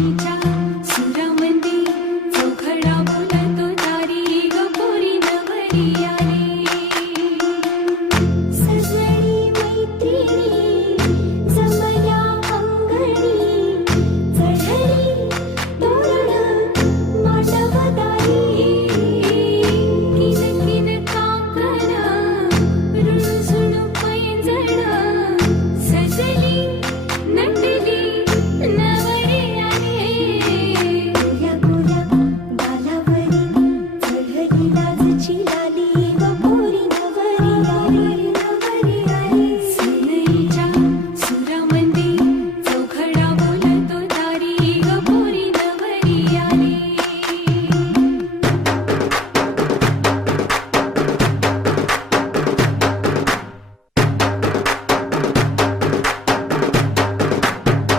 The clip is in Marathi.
सुरामंदी चोखडा बोलतो तारी गोरी नवरी आली.